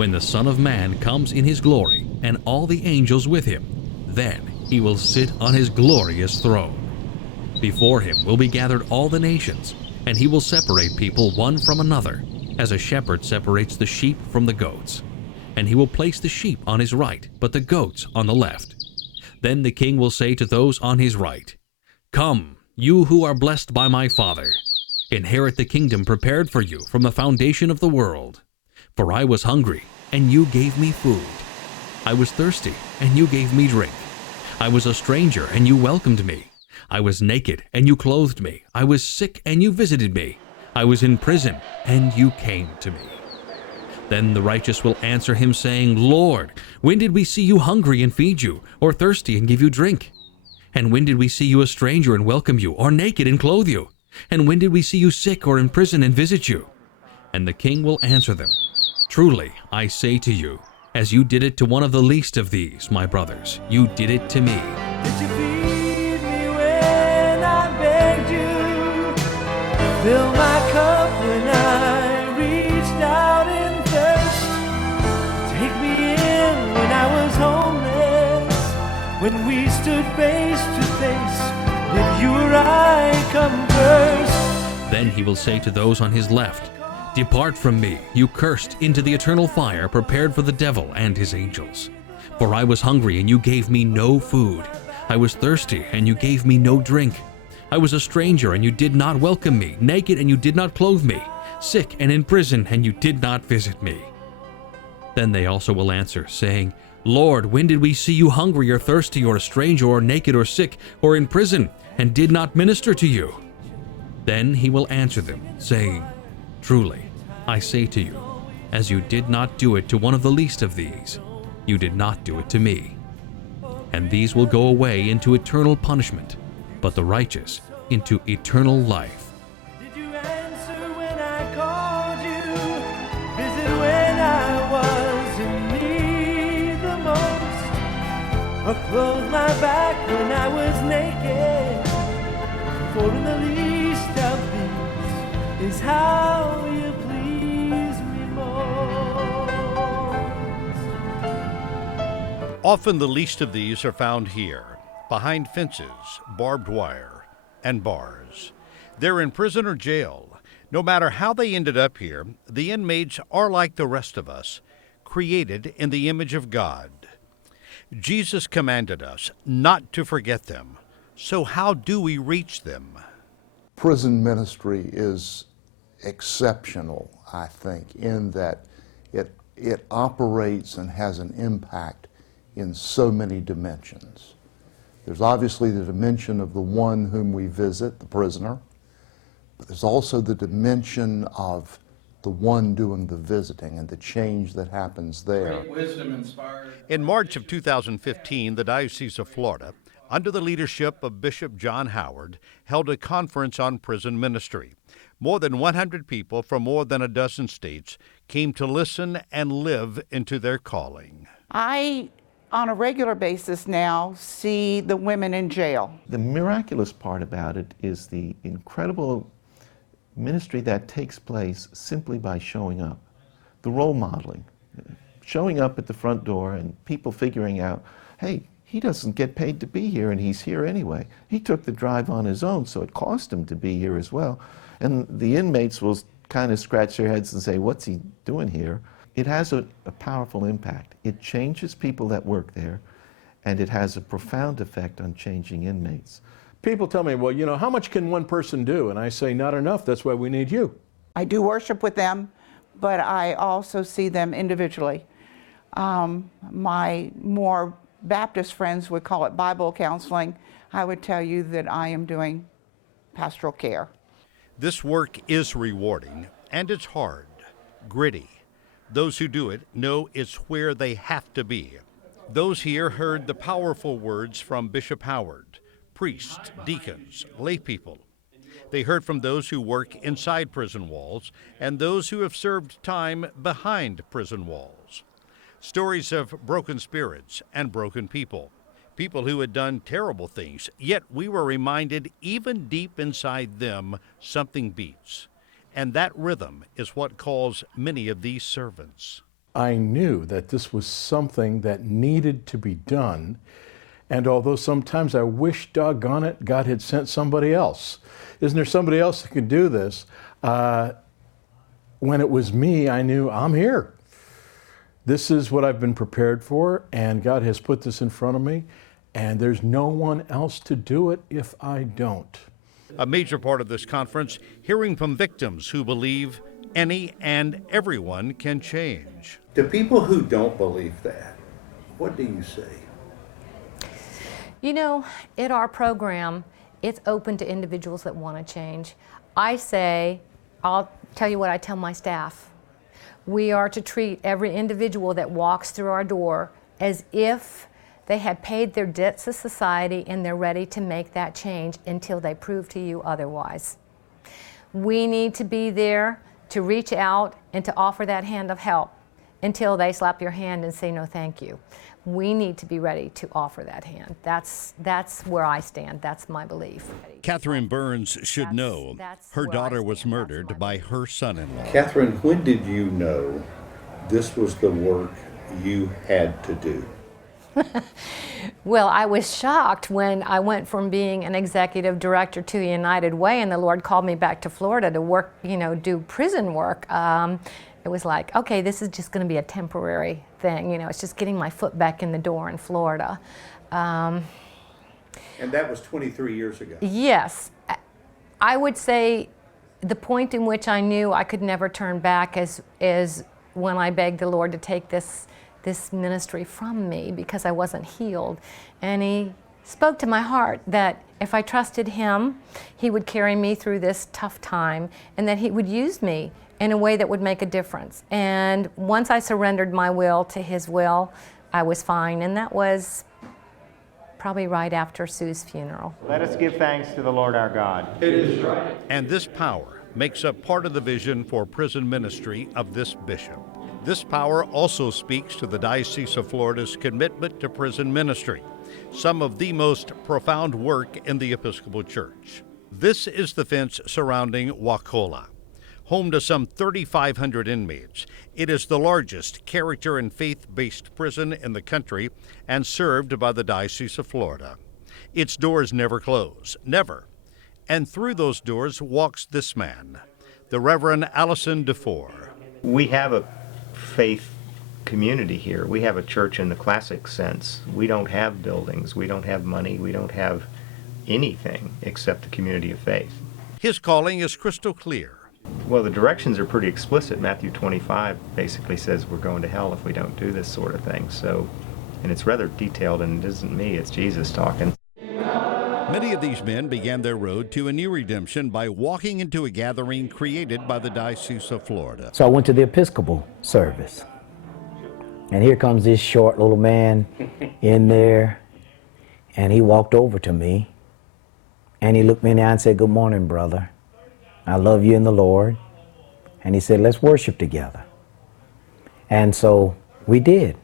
When the Son of Man comes in his glory, and all the angels with him, then he will sit on his glorious throne. Before him will be gathered all the nations, and he will separate people one from another, as a shepherd separates the sheep from the goats. And he will place the sheep on his right, but the goats on the left. Then the king will say to those on his right, "Come, you who are blessed by my Father, inherit the kingdom prepared for you from the foundation of the world. For I was hungry, and you gave me food. I was thirsty, and you gave me drink. I was a stranger, and you welcomed me. I was naked, and you clothed me. I was sick, and you visited me. I was in prison, and you came to me." Then the righteous will answer him, saying, "Lord, when did we see you hungry and feed you, or thirsty and give you drink? And when did we see you a stranger and welcome you, or naked and clothe you? And when did we see you sick or in prison and visit you?" And the king will answer them, "Truly, I say to you, as you did it to one of the least of these, my brothers, you did it to me." Did you feed me when I begged you? Fill my cup when I reached out in thirst. Take me in when I was homeless. When we stood face to face, did you or I come first? Then he will say to those on his left, "Depart from me, you cursed, into the eternal fire prepared for the devil and his angels. For I was hungry, and you gave me no food. I was thirsty, and you gave me no drink. I was a stranger, and you did not welcome me, naked, and you did not clothe me, sick and in prison, and you did not visit me." Then they also will answer, saying, "Lord, when did we see you hungry or thirsty or a stranger or naked or sick or in prison, and did not minister to you?" Then he will answer them, saying, "Truly, I say to you, as you did not do it to one of the least of these, you did not do it to me." And these will go away into eternal punishment, but the righteous into eternal life. Did you answer when I called you? Visit when I was in need the most? Or clothe my back when I was naked? For in the least of these is how you please me most. Often the least of these are found here, behind fences, barbed wire, and bars. They're in prison or jail. No matter how they ended up here, the inmates are like the rest of us, created in the image of God. Jesus commanded us not to forget them. So how do we reach them? Prison ministry is exceptional, I think, in that it operates and has an impact in so many dimensions. There's obviously the dimension of the one whom we visit, the prisoner, but there's also the dimension of the one doing the visiting and the change that happens there. In March of 2015, the Diocese of Florida, under the leadership of Bishop John Howard, held a conference on prison ministry. More than 100 people from more than a dozen states came to listen and live into their calling. I, on a regular basis now, see the women in jail. The miraculous part about it is the incredible ministry that takes place simply by showing up. The role modeling, showing up at the front door and people figuring out, hey, he doesn't get paid to be here and he's here anyway. He took the drive on his own, so it cost him to be here as well. And the inmates will kind of scratch their heads and say, what's he doing here? It has a powerful impact. It changes people that work there, and it has a profound effect on changing inmates. People tell me, well, you know, how much can one person do? And I say, not enough. That's why we need you. I do worship with them, but I also see them individually. My more Baptist friends would call it Bible counseling. I would tell you that I am doing pastoral care. This work is rewarding, and it's hard, gritty. Those who do it know it's where they have to be. Those here heard the powerful words from Bishop Howard, priests, deacons, lay people. They heard from those who work inside prison walls and those who have served time behind prison walls. Stories of broken spirits and broken people. People who had done terrible things, yet we were reminded even deep inside them something beats. And that rhythm is what calls many of these servants. I knew that this was something that needed to be done. And although sometimes I wish, doggone it, God had sent somebody else. Isn't there somebody else that could do this? When it was me, I knew I'm here. This is what I've been prepared for, and God has put this in front of me, and there's no one else to do it if I don't. A major part of this conference, hearing from victims who believe any and everyone can change. To people who don't believe that, what do you say? You know, in our program, it's open to individuals that want to change. I say, I'll tell you what I tell my staff. We are to treat every individual that walks through our door as if they have paid their debts to society and they're ready to make that change until they prove to you otherwise. We need to be there to reach out and to offer that hand of help until they slap your hand and say no thank you. We need to be ready to offer that hand. That's where I stand. That's my belief. Catherine Burns should know her daughter was murdered by her son-in-law. Catherine, when did you know this was the work you had to do? Well, I was shocked when I went from being an executive director to the United Way and the Lord called me back to Florida to work, do prison work. It was like, okay, this is just going to be a temporary thing. It's just getting my foot back in the door in Florida. And that was 23 years ago. Yes. I would say the point in which I knew I could never turn back is when I begged the Lord to take this ministry from me because I wasn't healed. And He spoke to my heart that if I trusted Him, He would carry me through this tough time and that He would use me in a way that would make a difference. And once I surrendered my will to His will, I was fine. And that was probably right after Sue's funeral. Let us give thanks to the Lord our God. It is right. And this power makes up part of the vision for prison ministry of this bishop. This power also speaks to the Diocese of Florida's commitment to prison ministry, some of the most profound work in the Episcopal Church. This is the fence surrounding Wakulla. Home to some 3,500 inmates, it is the largest character and faith-based prison in the country and served by the Diocese of Florida. Its doors never close, never. And through those doors walks this man, the Reverend Allison DeFore. We have a faith community here. We have a church in the classic sense. We don't have buildings, we don't have money, we don't have anything except a community of faith. His calling is crystal clear. Well, the directions are pretty explicit. Matthew 25 basically says we're going to hell if we don't do this sort of thing. So, and it's rather detailed, and it isn't me, it's Jesus talking. Many of these men began their road to a new redemption by walking into a gathering created by the Diocese of Florida. So I went to the Episcopal service, and here comes this short little man in there, and he walked over to me, and he looked me in the eye and said, "Good morning, brother. I love you in the Lord." And he said, "Let's worship together." And so we did.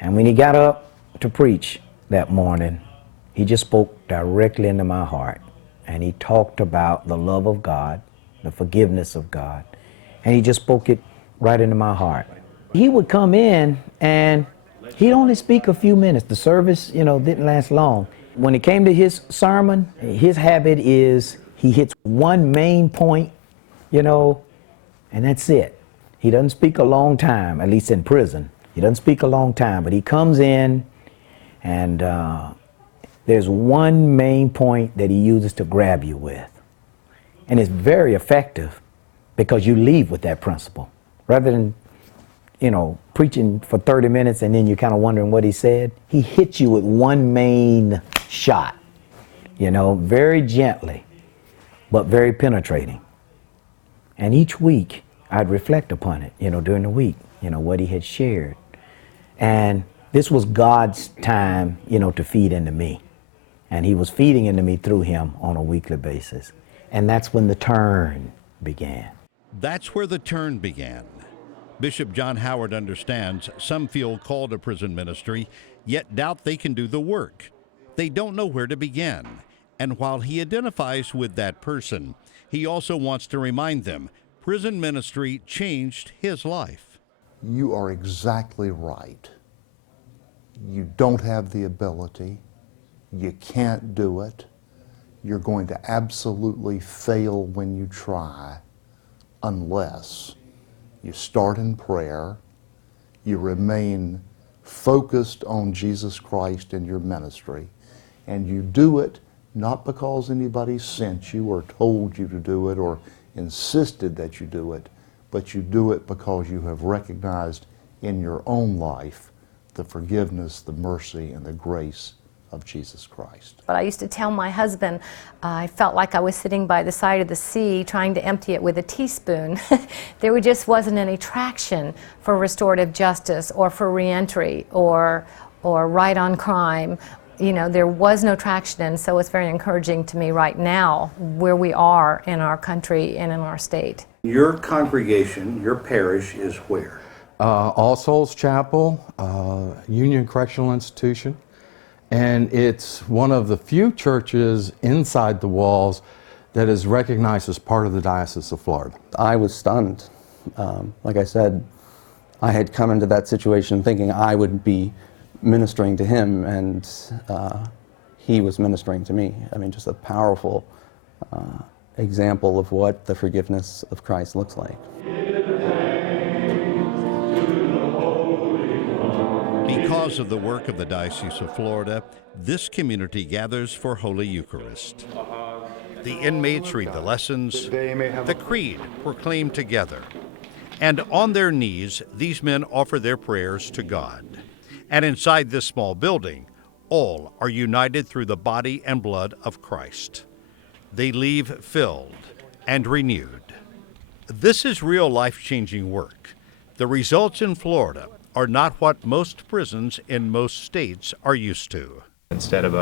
And when he got up to preach that morning, he just spoke directly into my heart. And he talked about the love of God, the forgiveness of God. And he just spoke it right into my heart. He would come in and he'd only speak a few minutes. The service, didn't last long. When it came to his sermon, his habit is he hits one main point, and that's it. He doesn't speak a long time, at least in prison. He doesn't speak a long time, but he comes in and there's one main point that he uses to grab you with. And it's very effective because you leave with that principle. Rather than, preaching for 30 minutes and then you're kind of wondering what he said, he hits you with one main shot, very gently, but very penetrating. And each week I'd reflect upon it, during the week, what he had shared. And this was God's time, to feed into me. And he was feeding into me through him on a weekly basis. And that's when the turn began. That's where the turn began. Bishop John Howard understands some feel called to prison ministry, yet doubt they can do the work. They don't know where to begin. And while he identifies with that person, he also wants to remind them prison ministry changed his life. you are exactly right. You don't have the ability. You can't do it. You're going to absolutely fail when you try, unless you start in prayer, you remain focused on Jesus Christ and your ministry, and you do it not because anybody sent you or told you to do it or insisted that you do it, but you do it because you have recognized in your own life the forgiveness, the mercy, and the grace of Jesus Christ. But I used to tell my husband, I felt like I was sitting by the side of the sea trying to empty it with a teaspoon. There just wasn't any traction for restorative justice or for reentry or right on crime. You know, there was no traction, and so it's very encouraging to me right now where we are in our country and in our state. Your congregation, your parish is where? All Souls Chapel, Union Correctional Institution, and it's one of the few churches inside the walls that is recognized as part of the Diocese of Florida. I was stunned. Like I said, I had come into that situation thinking I would be ministering to him, and he was ministering to me. I mean, just a powerful example of what the forgiveness of Christ looks like. Because of the work of the Diocese of Florida, this community gathers for Holy Eucharist. The inmates read the lessons, the creed proclaimed together, and on their knees, these men offer their prayers to God. And inside this small building, all are united through the body and blood of Christ. They leave filled and renewed. This is real life-changing work. The results in Florida are not what most prisons in most states are used to. Instead of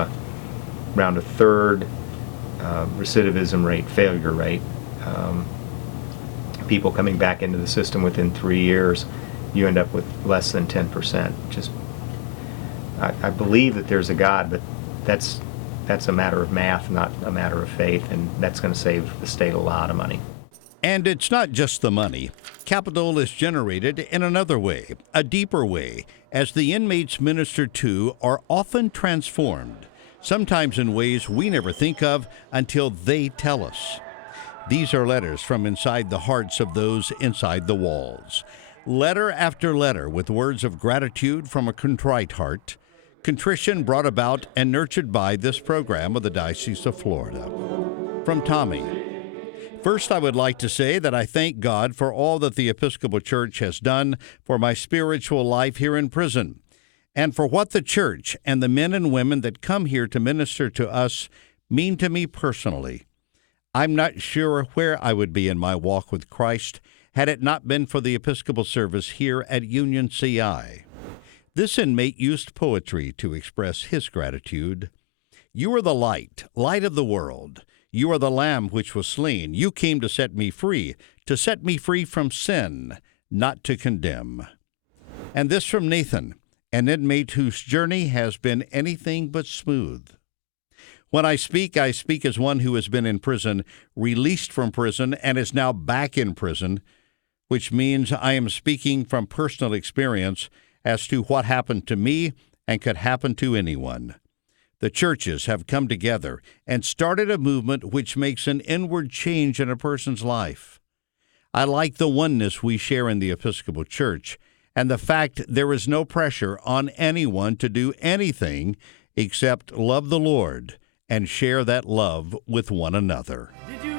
around a third recidivism rate, failure rate, people coming back into the system within 3 years, you end up with less than 10%. I believe that there's a God, but that's a matter of math, not a matter of faith, and that's going to save the state a lot of money. And it's not just the money. Capital is generated in another way, a deeper way, as the inmates ministered to are often transformed, sometimes in ways we never think of until they tell us. These are letters from inside the hearts of those inside the walls. Letter after letter with words of gratitude from a contrite heart, contrition brought about and nurtured by this program of the Diocese of Florida. From Tommy. First, I would like to say that I thank God for all that the Episcopal Church has done for my spiritual life here in prison, and for what the Church and the men and women that come here to minister to us mean to me personally. I'm not sure where I would be in my walk with Christ had it not been for the Episcopal service here at Union CI. This inmate used poetry to express his gratitude. You are the light of the world. You are the Lamb which was slain. You came to set me free from sin, not to condemn. And this from Nathan, an inmate whose journey has been anything but smooth. When I speak as one who has been in prison, released from prison, and is now back in prison, which means I am speaking from personal experience as to what happened to me and could happen to anyone. The churches have come together and started a movement which makes an inward change in a person's life. I like the oneness we share in the Episcopal Church and the fact there is no pressure on anyone to do anything except love the Lord and share that love with one another. Did you